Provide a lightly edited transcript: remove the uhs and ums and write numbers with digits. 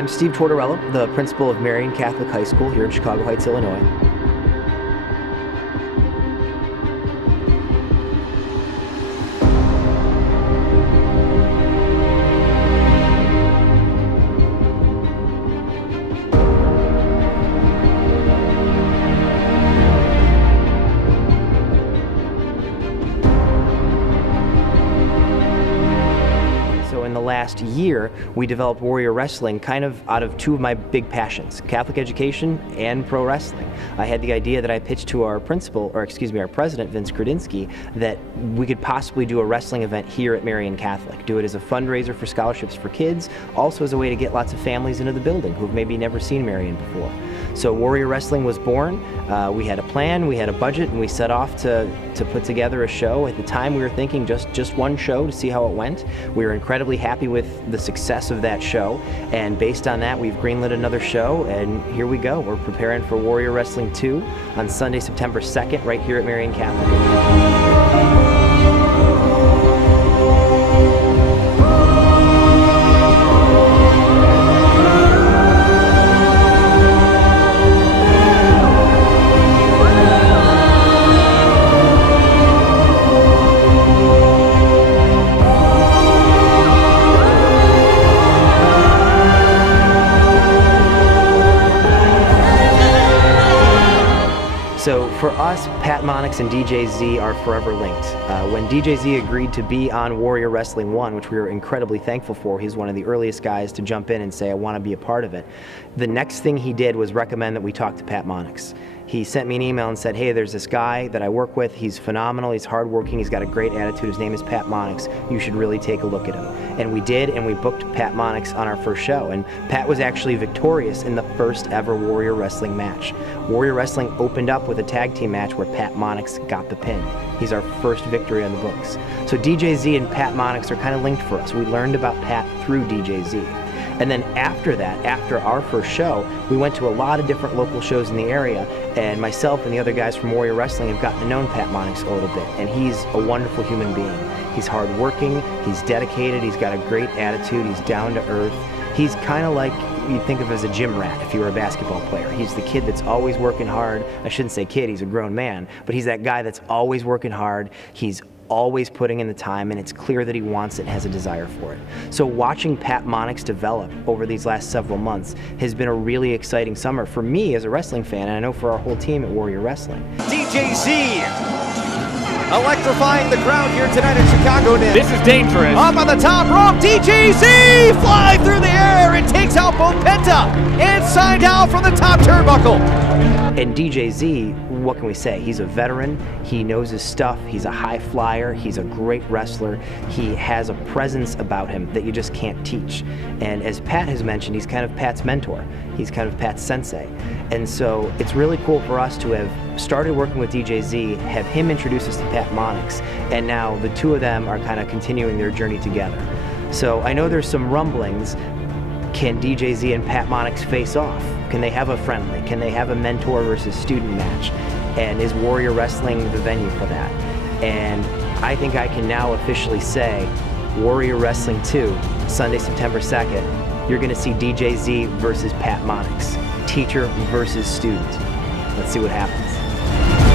I'm Steve Tortorella, the principal of Marian Catholic High School here in Chicago Heights, Illinois. In the last year, we developed Warrior Wrestling kind of out of two of my big passions, Catholic education and pro wrestling. I had the idea that I pitched to our principal, or excuse me, our president, Vince Krudinsky, that we could possibly do a wrestling event here at Marian Catholic. Do it as a fundraiser for scholarships for kids, also as a way to get lots of families into the building who've maybe never seen Marian before. So Warrior Wrestling was born. We had a plan, we had a budget, and we set off to put together a show. At the time, we were thinking just one show to see how it went. We were incredibly happy with the success of that show, and based on that, we've greenlit another show, and here we go. We're preparing for Warrior Wrestling 2 on Sunday, September 2nd, right here at Marian Catholic. So for us, Pat Monix and DJZ are forever linked. When DJZ agreed to be on Warrior Wrestling 1, which we were incredibly thankful for, he's one of the earliest guys to jump in and say, I want to be a part of it. The next thing he did was recommend that we talk to Pat Monix. He sent me an email and said, hey, there's this guy that I work with. He's phenomenal. He's hardworking. He's got a great attitude. His name is Pat Monix. You should really take a look at him. And we did, and we booked Pat Monix on our first show. And Pat was actually victorious in the first ever Warrior Wrestling match. Warrior Wrestling opened up with a tag team match where Pat Monix got the pin. He's our first victory on the books. So DJZ and Pat Monix are kind of linked for us. We learned about Pat through DJZ. And then after that, after our first show, we went to a lot of different local shows in the area, and myself and the other guys from Warrior Wrestling have gotten to know Pat Monix a little bit, and he's a wonderful human being. He's hardworking, he's dedicated, he's got a great attitude, he's down to earth. He's kind of like you'd think of as a gym rat if you were a basketball player. He's the kid that's always working hard. I shouldn't say kid, he's a grown man, but he's that guy that's always working hard. He's always putting in the time, and it's clear that he wants it and has a desire for it. So watching Pat Monix develop over these last several months has been a really exciting summer for me as a wrestling fan, and I know for our whole team at Warrior Wrestling. DJZ electrifying the crowd here tonight in Chicago. This is dangerous. Up on the top rope, DJZ fly through the air and takes out both Penta inside out from the top turnbuckle. And DJZ, what can we say? He's a veteran, he knows his stuff, he's a high flyer, he's a great wrestler, he has a presence about him that you just can't teach. And as Pat has mentioned, he's kind of Pat's mentor. He's kind of Pat's sensei. And so it's really cool for us to have started working with DJZ, have him introduce us to Pat Monix, and now the two of them are kind of continuing their journey together. So I know there's some rumblings. Can DJZ and Pat Monix face off? Can they have a friendly? Can they have a mentor versus student match? And is Warrior Wrestling the venue for that? And I think I can now officially say Warrior Wrestling 2, Sunday, September 2nd, you're going to see DJZ versus Pat Monix, teacher versus student. Let's see what happens.